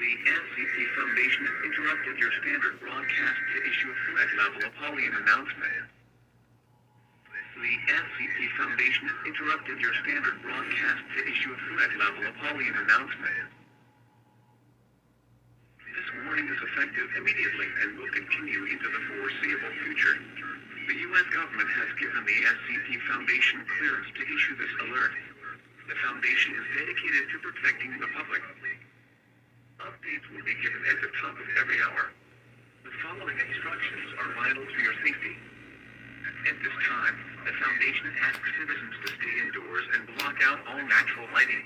The SCP Foundation interrupted your standard broadcast to issue a threat-level Apollyon announcement. The SCP Foundation interrupted your standard broadcast to issue a threat-level Apollyon announcement. This warning is effective immediately and will continue into the foreseeable future. The U.S. government has given the SCP Foundation clearance to issue this alert. The Foundation is dedicated to protecting the public. Updates will be given at the top of every hour. The following instructions are vital to your safety. At this time, the Foundation asks citizens to stay indoors and block out all natural lighting.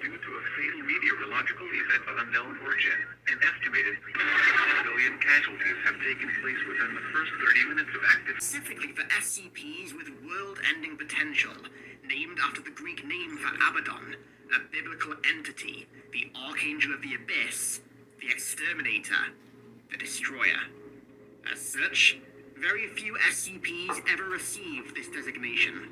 Due to a fatal meteorological event of unknown origin, an estimated 1 billion casualties have taken place within the first 30 minutes of active... Specifically for SCPs with world-ending potential, named after the Greek name for Abaddon, a biblical entity, the Archangel of the Abyss, the Exterminator, the Destroyer. As such, very few SCPs ever received this designation.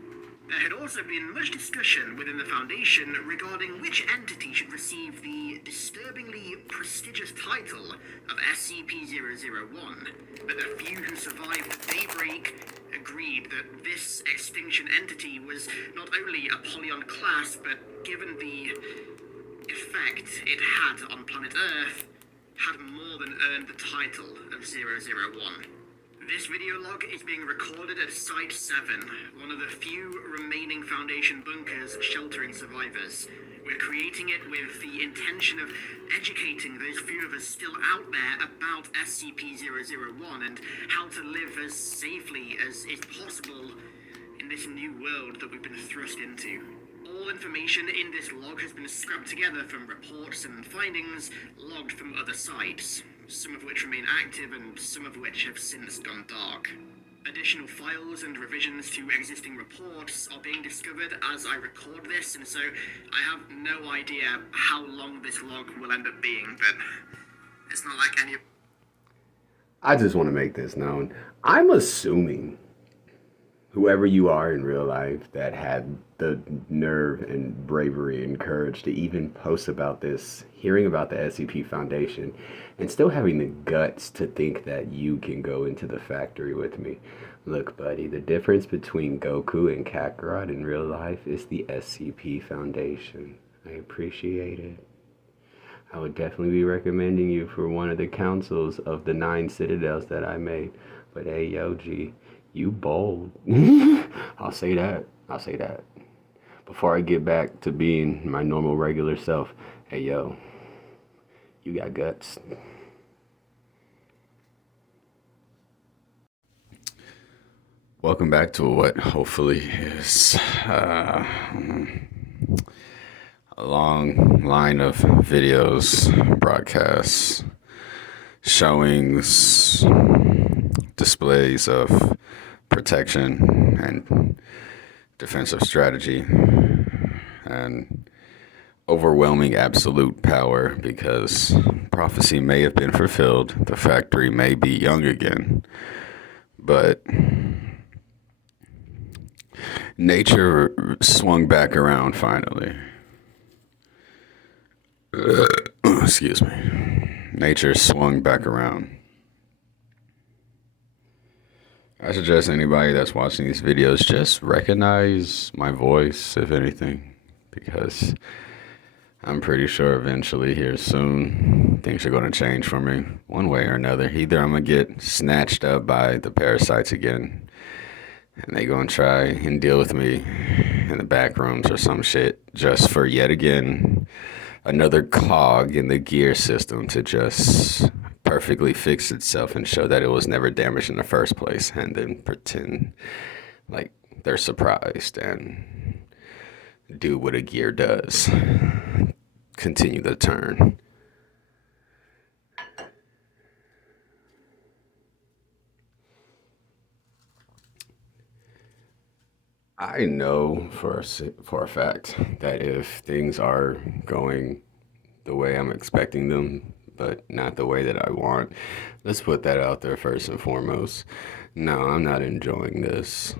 There had also been much discussion within the Foundation regarding which entity should receive the disturbingly prestigious title of SCP-001, but the few who survived the Daybreak agreed that this extinction entity was not only Apollyon class, but given the effect it had on planet Earth, had more than earned the title of 001. This video log is being recorded at Site 7, one of the few remaining Foundation bunkers sheltering survivors. We're creating it with the intention of educating those few of us still out there about SCP-001 and how to live as safely as is possible in this new world that we've been thrust into. All information in this log has been scrubbed together from reports and findings logged from other sites, some of which remain active and some of which have since gone dark. Additional files and revisions to existing reports are being discovered as I record this, and so I have no idea how long this log will end up being, but it's not like any... I just want to make this known. I'm assuming whoever you are in real life that had the nerve and bravery and courage to even post about this, hearing about the SCP Foundation, and still having the guts to think that you can go into the factory with me. Look, buddy, the difference between Goku and Kakarot in real life is the SCP Foundation. I appreciate it. I would definitely be recommending you for one of the councils of the 9 citadels that I made. But hey, yo, G, you bold. I'll say that. Before I get back to being my normal, regular self, hey, yo, you got guts. Welcome back to what hopefully is a long line of videos, broadcasts, showings, displays of protection and defensive strategy, and overwhelming absolute power, because prophecy may have been fulfilled, the factory may be young again, but nature swung back around finally. Excuse me. Nature swung back around. I suggest anybody that's watching these videos just recognize my voice, if anything, because I'm pretty sure eventually here soon things are going to change for me one way or another. Either I'm going to get snatched up by the parasites again and they going to try and deal with me in the back rooms or some shit just for yet again another cog in the gear system to just perfectly fix itself and show that it was never damaged in the first place, and then pretend like they're surprised and do what a gear does. Continue the turn. I know for a fact that if things are going the way I'm expecting them, but not the way that I want, let's put that out there first and foremost. No, I'm not enjoying this.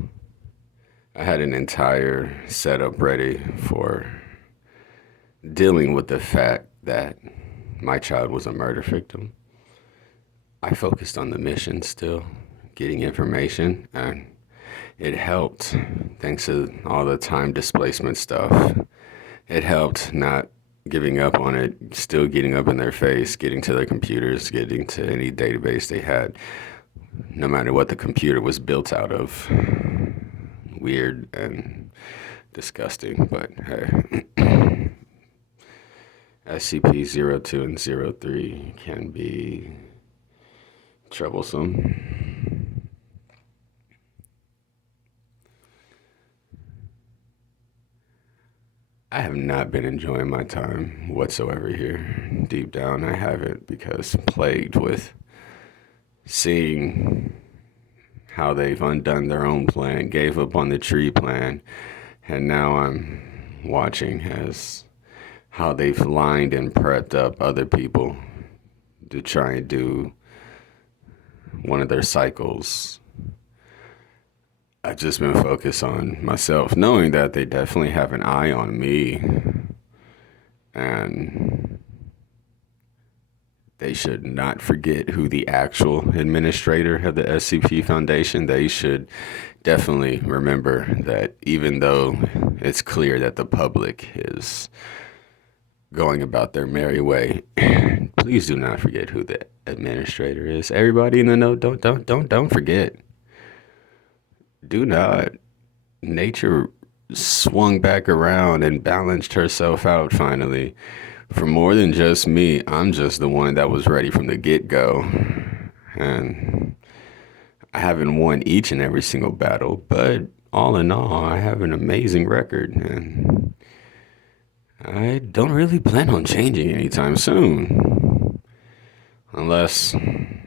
I had an entire setup ready for dealing with the fact that my child was a murder victim. I focused on the mission still, getting information, and it helped thanks to all the time displacement stuff. It helped not giving up on it, still getting up in their face, getting to their computers, getting to any database they had, no matter what the computer was built out of. Weird and disgusting, but hey. SCP-02 and 03 can be troublesome. I have not been enjoying my time whatsoever here. Deep down, I haven't, because plagued with seeing how they've undone their own plan, gave up on the tree plan, and now I'm watching as how they've lined and prepped up other people to try and do one of their cycles. I've just been focused on myself, knowing that they definitely have an eye on me, and they should not forget who the actual administrator of the SCP Foundation. They should definitely remember that, even though it's clear that the public is going about their merry way, please do not forget who the administrator is. Everybody in the know, don't forget. Do not. Nature swung back around and balanced herself out finally. For more than just me, I'm just the one that was ready from the get-go. And I haven't won each and every single battle, but all in all, I have an amazing record, and I don't really plan on changing anytime soon. Unless,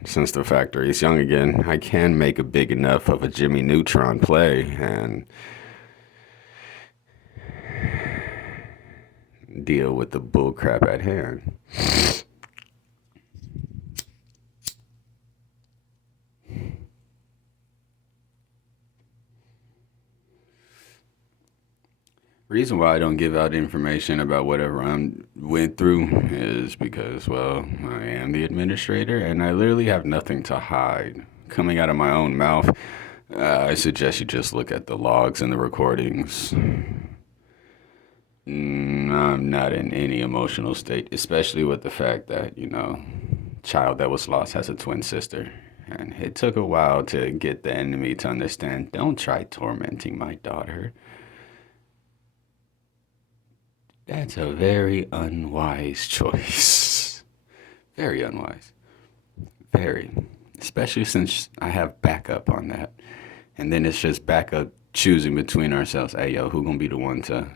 since the factory is young again, I can make a big enough of a Jimmy Neutron play and deal with the bullcrap at hand. Reason why I don't give out information about whatever I went through is because, well, I am the administrator and I literally have nothing to hide. Coming out of my own mouth, I suggest you just look at the logs and the recordings. I'm not in any emotional state, especially with the fact that, child that was lost has a twin sister. And it took a while to get the enemy to understand, don't try tormenting my daughter. That's a very unwise choice. Very unwise. Very. Especially since I have backup on that. And then it's just backup choosing between ourselves. Hey, yo, who gonna be the one to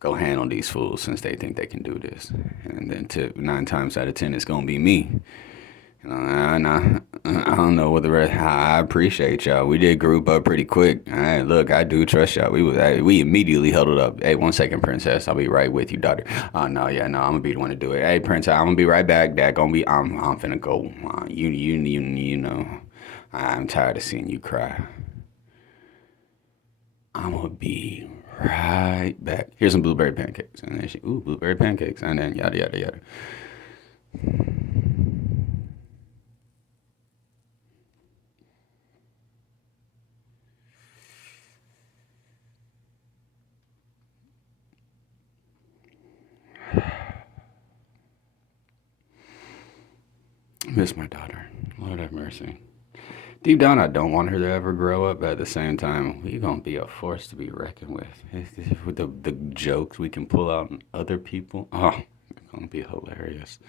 go handle these fools since they think they can do this? And then 9 times out of 10, it's gonna be me. I don't know what the rest. I appreciate y'all. We did group up pretty quick. Look, I do trust y'all. We immediately huddled up. Hey, 1 second, princess. I'll be right with you, daughter. No, I'm gonna be the one to do it. Hey, princess, I'm gonna be right back. Dad, I'm finna go. You know, I'm tired of seeing you cry. I'm gonna be right back. Here's some blueberry pancakes, and then blueberry pancakes, and then yada yada yada. Miss my daughter. Lord have mercy. Deep down, I don't want her to ever grow up, but at the same time, we gonna be a force to be reckoned with. With the jokes we can pull out on other people, it's gonna be hilarious.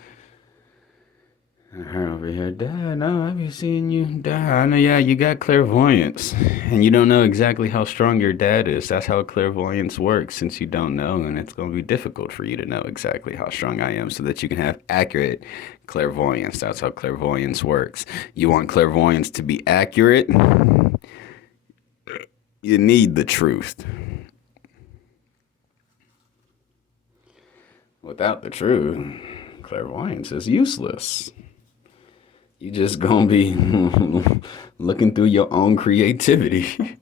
Her over here, Dad, no, I be seeing you. Dad, I know, yeah, you got clairvoyance. And you don't know exactly how strong your dad is. That's how clairvoyance works, since you don't know, and it's going to be difficult for you to know exactly how strong I am so that you can have accurate clairvoyance. That's how clairvoyance works. You want clairvoyance to be accurate? You need the truth. Without the truth, clairvoyance is useless. You just gonna be looking through your own creativity.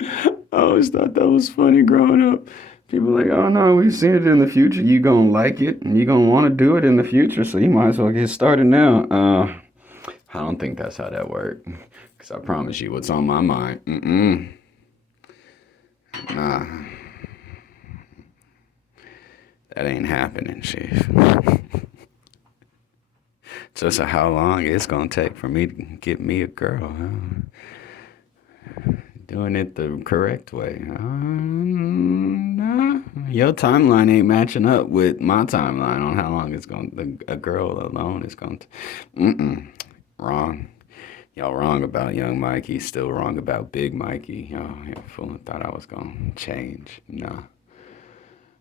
I always thought that was funny growing up. People like, oh no, we've seen it in the future. You gonna like it, and you gonna want to do it in the future, so you might as well get started now. I don't think that's how that works. Cause I promise you, what's on my mind. Nah, that ain't happening, Chief. Just how long it's gonna take for me to get me a girl, huh? Doing it the correct way. Nah. Your timeline ain't matching up with my timeline on how long it's going. A girl alone is going to. Wrong. Y'all wrong about young Mikey. Still wrong about big Mikey. Y'all fooling thought I was going to change. Nah.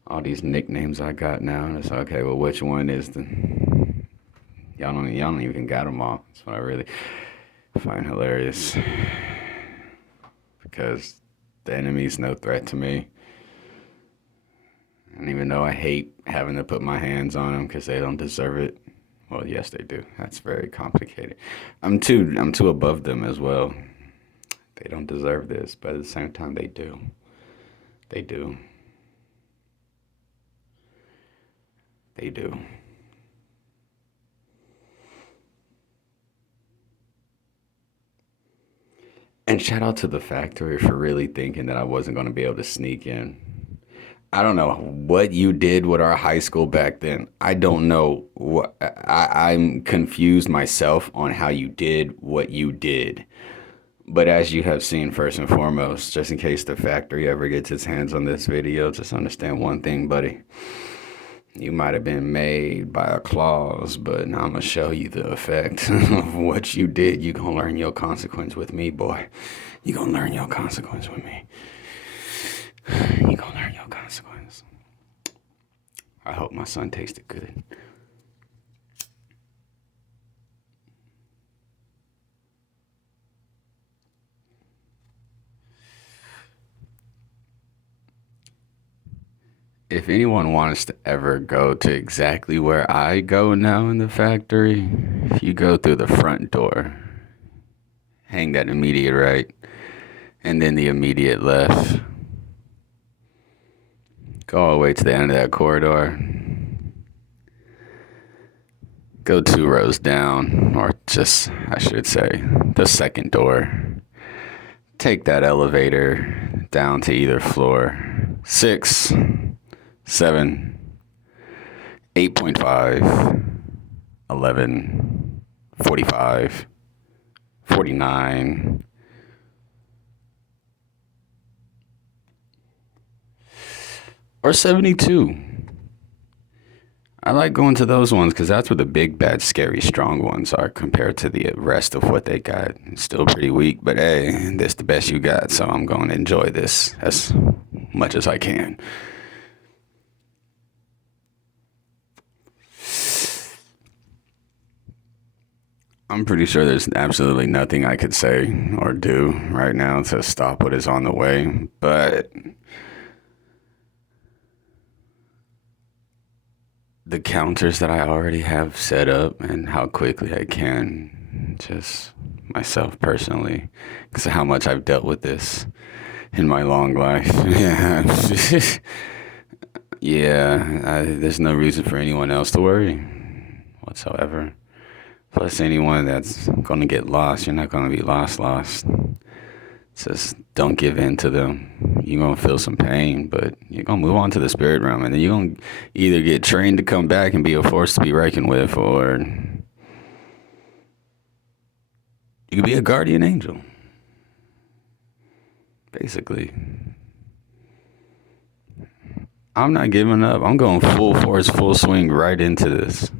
All these nicknames I got now. It's okay. Well, which one is the? Y'all don't even got them all. That's what I really find hilarious. Because the enemy's no threat to me. And even though I hate having to put my hands on them because they don't deserve it. Well, yes, they do. That's very complicated. I'm too above them as well. They don't deserve this, but at the same time, they do. They do. They do. And shout out to the factory for really thinking that I wasn't going to be able to sneak in. I don't know what you did with our high school back then. I don't know what I'm confused myself on how you did what you did. But as you have seen, first and foremost, just in case the factory ever gets its hands on this video, just understand one thing, buddy. You might have been made by a clause, but I'm going to show you the effect of what you did. You're going to learn your consequence with me, boy. You're going to learn your consequence with me. You're going to learn your consequence. I hope my son tasted good. If anyone wants to ever go to exactly where I go now in the factory, if you go through the front door, hang that immediate right, and then the immediate left, go all the way to the end of that corridor, go 2 rows down, or just, I should say, the second door. Take that elevator down to either floor 6, 7, 8.5, 11, 45, 49, or 72. I like going to those ones because that's where the big, bad, scary, strong ones are compared to the rest of what they got. It's still pretty weak, but hey, this is the best you got, so I'm going to enjoy this as much as I can. I'm pretty sure there's absolutely nothing I could say or do right now to stop what is on the way, but the counters that I already have set up and how quickly I can, just myself personally, because of how much I've dealt with this in my long life. There's no reason for anyone else to worry whatsoever. Plus, anyone that's going to get lost, you're not going to be lost. Just don't give in to them. You're going to feel some pain, but you're going to move on to the spirit realm. And then you're going to either get trained to come back and be a force to be reckoned with, or you could be a guardian angel. Basically. I'm not giving up. I'm going full force, full swing right into this.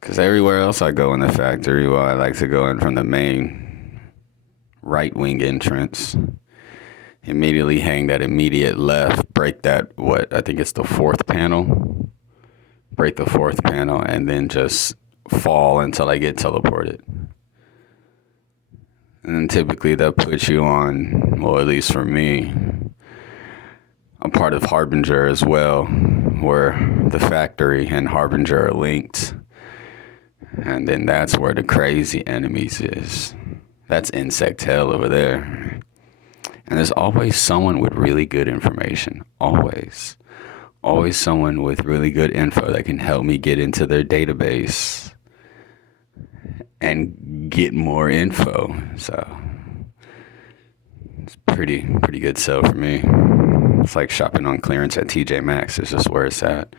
Because everywhere else I go in the factory, well, I like to go in from the main right wing entrance. Immediately hang that immediate left, break that, I think it's the 4th panel. Break the 4th panel and then just fall until I get teleported. And then typically that puts you on, well, at least for me, I'm part of Harbinger as well, where the factory and Harbinger are linked. And then that's where the crazy enemies is. That's Insect Hell over there. And there's always someone with really good information. Always. Always someone with really good info that can help me get into their database and get more info. So it's pretty good sell for me. It's like shopping on clearance at TJ Maxx. It's just where it's at.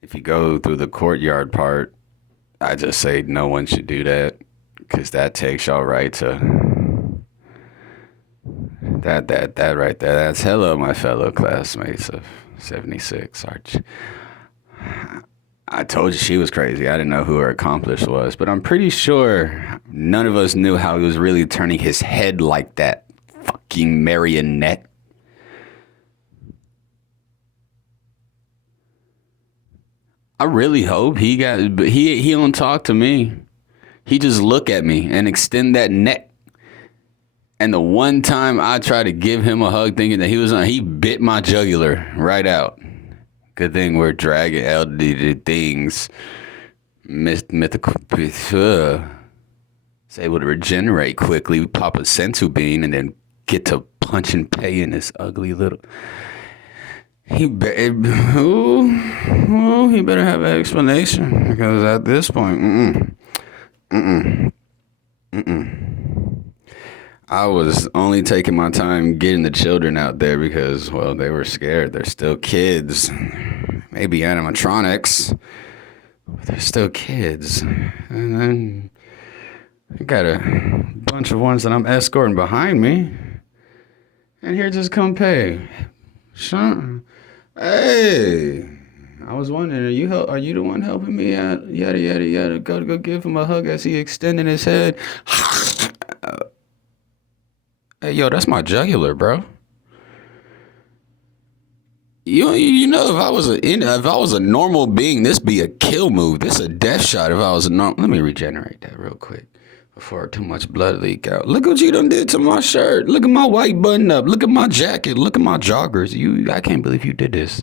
If you go through the courtyard part, I just say no one should do that, because that takes y'all right to that right there. That's hello, my fellow classmates of 76. I told you she was crazy. I didn't know who her accomplice was, but I'm pretty sure none of us knew how he was really turning his head like that fucking marionette. I really hope he don't talk to me. He just look at me and extend that neck. And the one time I tried to give him a hug thinking that he was on, he bit my jugular right out. Good thing we're dragging LD things. Mythical. It's able to regenerate quickly. We pop a sensu bean and then get to punch and pay in this ugly little... He better have an explanation, because at this point, I was only taking my time getting the children out there because, well, they were scared. They're still kids, maybe animatronics, but they're still kids. And then I got a bunch of ones that I'm escorting behind me, and here just come pay. Sean. Hey, I was wondering, are you the one helping me out? Yada, yada, yada. Go give him a hug as he extending his head. Hey, yo, that's my jugular, bro. You know, if I was a normal being, this be a kill move. This a death shot if I was a normal. Let me regenerate that real quick before too much blood leak out. Look what you done did to my shirt. Look at my white button up. Look at my jacket. Look at my joggers. I can't believe you did this.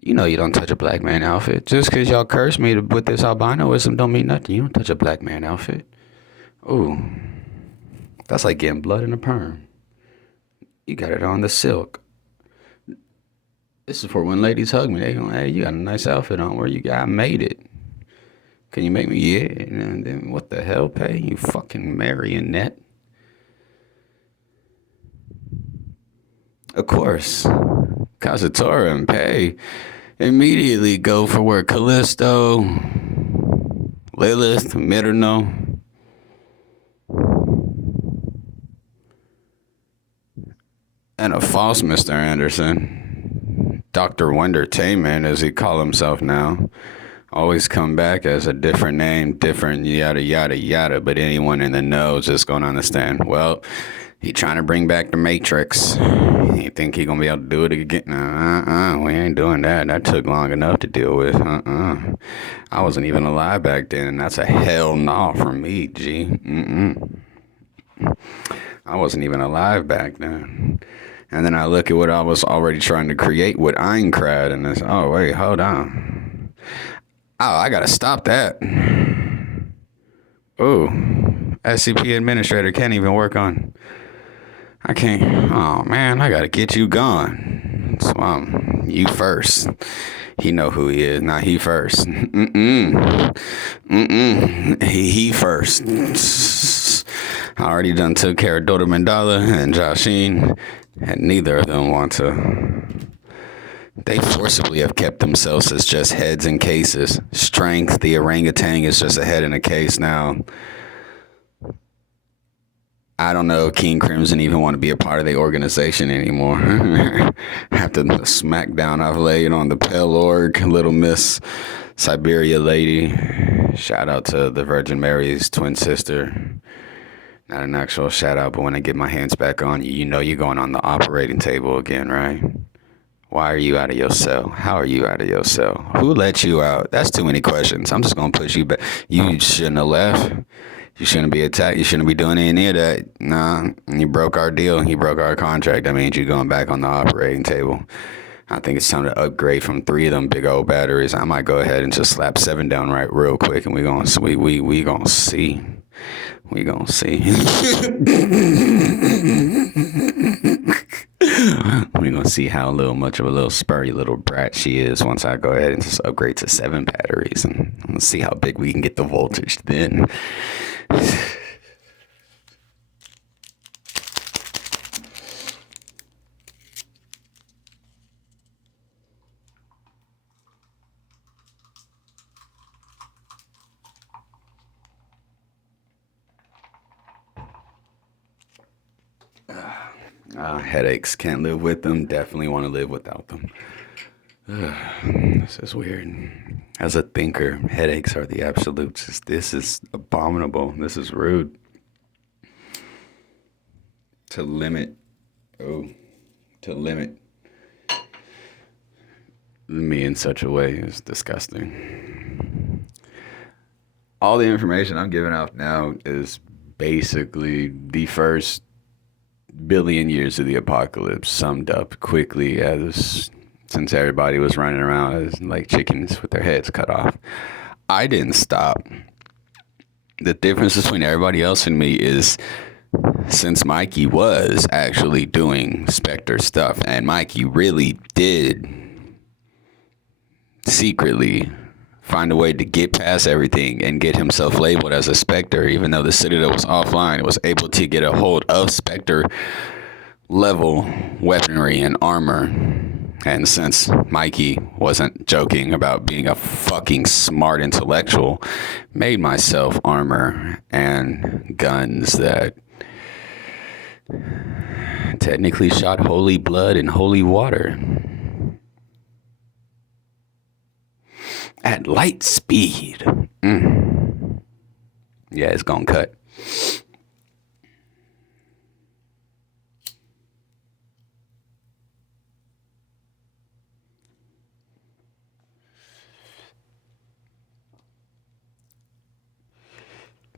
You know you don't touch a black man outfit. Just because y'all cursed me with this albinoism don't mean nothing. You don't touch a black man outfit. Ooh. That's like getting blood in a perm. You got it on the silk. This is for when ladies hug me. They go, hey, you got a nice outfit on. Where you got? I made it. Can you make me? Yeah. And then what the hell, pay? You fucking marionette. Of course. Kazutora and Pei immediately go for where Callisto, Lilith, Midorno, and a false Mr. Anderson, Dr. Wondertainment, as he call himself now, always come back as a different name, different yada, yada, yada, but anyone in the know is just going to understand, well, he trying to bring back the Matrix. You think he gonna be able to do it again? We ain't doing that. That took long enough to deal with. I wasn't even alive back then, and that's a hell no from me, G. I wasn't even alive back then. And then I look at what I was already trying to create with Aincrad, and it's, oh, wait, hold on. Oh, I gotta stop that. Oh, SCP administrator can't even work on. I can't. Oh, man, I gotta get you gone. So, you first. He know who he is. Not he first. He first. I already done took care of Dota Mandala and Joshin, and neither of them want to. They forcibly have kept themselves as just heads in cases. Strength, the orangutan is just a head in a case now. I don't know if King Crimson even want to be a part of the organization anymore. After the smackdown I've laid on the Pale Org, Little Miss Siberia lady. Shout out to the Virgin Mary's twin sister. Not an actual shout out, but when I get my hands back on you, you know you're going on the operating table again, right? Why are you out of your cell? How are you out of your cell? Who let you out? That's too many questions. I'm just going to push you back. You shouldn't have left. You shouldn't be attacked. You shouldn't be doing any of that. Nah, you broke our deal. You broke our contract. That means you're going back on the operating table. I think it's time to upgrade from 3 of them big old batteries. I might go ahead and just slap 7 down right real quick, and we gonna see. We gonna see. We gonna see. We gonna see how much of a little spurry little brat she is once I go ahead and just upgrade to 7 batteries, and let's see how big we can get the voltage then. Headaches, can't live with them. Definitely want to live without them. This is weird. As a thinker, headaches are the absolutes. This is abominable. This is rude. To limit me in such a way is disgusting. All the information I'm giving out now is basically the first billion years of the apocalypse summed up quickly, as since everybody was running around as like chickens with their heads cut off. I didn't stop. The difference between everybody else and me is, since Mikey was actually doing Spectre stuff, and Mikey really did secretly find a way to get past everything and get himself labeled as a Spectre, even though the Citadel was offline, it was able to get a hold of Spectre level weaponry and armor. And since Mikey wasn't joking about being a fucking smart intellectual, made myself armor and guns that technically shot holy blood and holy water at light speed. Yeah, it's gonna cut.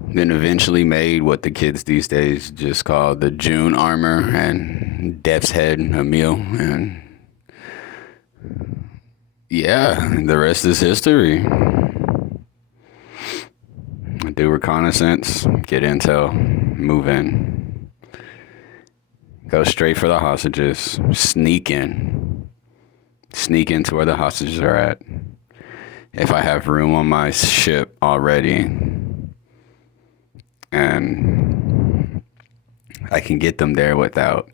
Then eventually made what the kids these days just call the June armor and Death's Head Emil, and yeah, the rest is history. Do reconnaissance, get intel, move in, go straight for the hostages, sneak into where the hostages are at. If I have room on my ship already, and I can get them there without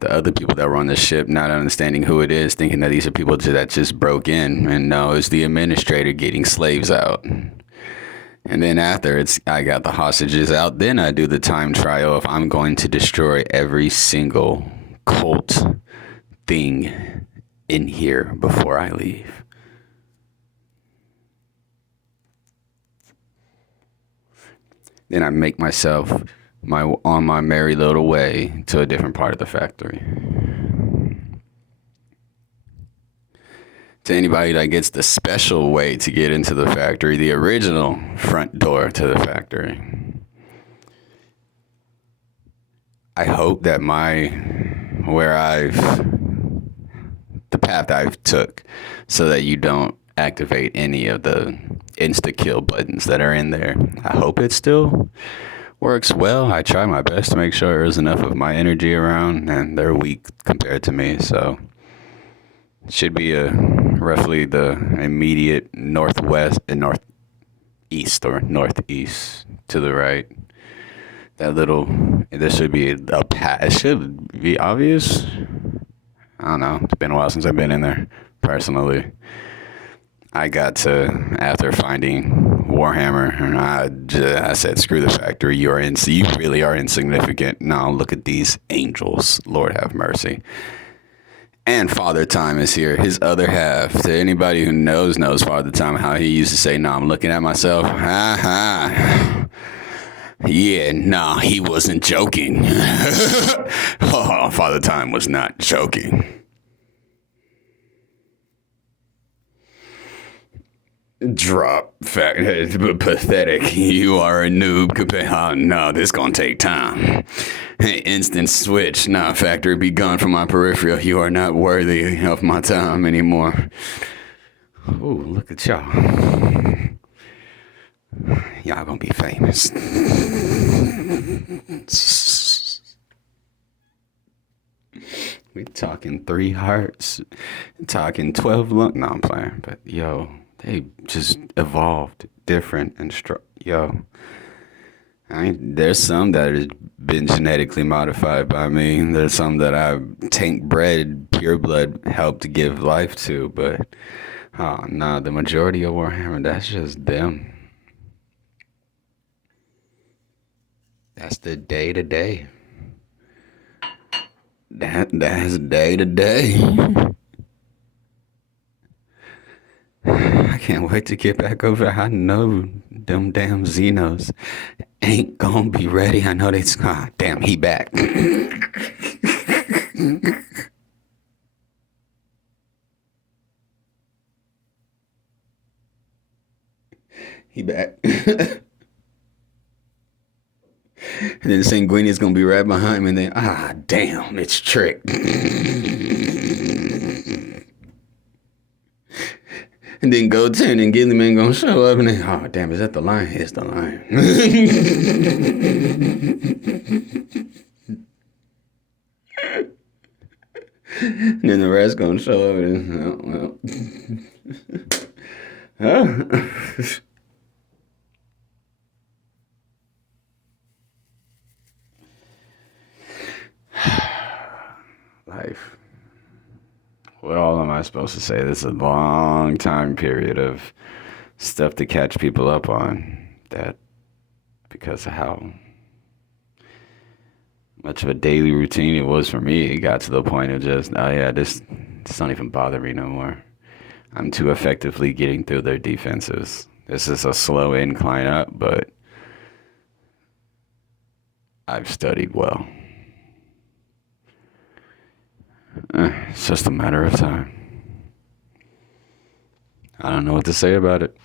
the other people that were on the ship not understanding who it is, thinking that these are people that just broke in, and no, it's the administrator getting slaves out. And then after I got the hostages out, then I do the time trial if I'm going to destroy every single cult thing in here before I leave. Then I make myself on my merry little way to a different part of the factory. To anybody that gets the special way to get into the factory, the original front door to the factory, I hope that the path I've took, so that you don't activate any of the insta-kill buttons that are in there. I hope it still works well. I try my best to make sure there's enough of my energy around, and they're weak compared to me, so it should be roughly the immediate northwest and northeast or northeast to the right. This should be a path. It should be obvious. I don't know. It's been a while since I've been in there, personally. I got to, after finding Warhammer, and I said, screw the factory, you really are insignificant. Now look at these angels, Lord have mercy. And Father Time is here, his other half. To anybody who knows Father Time, how he used to say, no, I'm looking at myself, yeah, no, he wasn't joking. Oh, Father Time was not joking. Drop. Fact. Pathetic. You are a noob. Oh, no, this gonna take time. Instant switch. Nah, factory be gone from my peripheral. You are not worthy of my time anymore. Ooh, look at y'all. Y'all gonna be famous. We talking 3 hearts, talking 12 lung. No, I'm playing, but yo, they just evolved different and yo. There's some that have been genetically modified by me. There's some that I tank bred, pure blood helped give life to, but oh no, the majority of Warhammer, that's just them. That's the day to day. That's day to day. I can't wait to get back over. I know them damn Xenos ain't gonna be ready. I know they. Damn, he back. He back. And then Sanguinia's gonna be right behind me, and then damn, it's Trick. And then Goten and Gilliman gonna show up, and then damn, is that the Lion? It's the Lion. And then the rest gonna show up, and life. What all am I supposed to say? This is a long time period of stuff to catch people up on, that because of how much of a daily routine it was for me, it got to the point of just, this don't even bother me no more. I'm too effectively getting through their defenses. This is a slow incline up, but I've studied well. It's just a matter of time. I don't know what to say about it.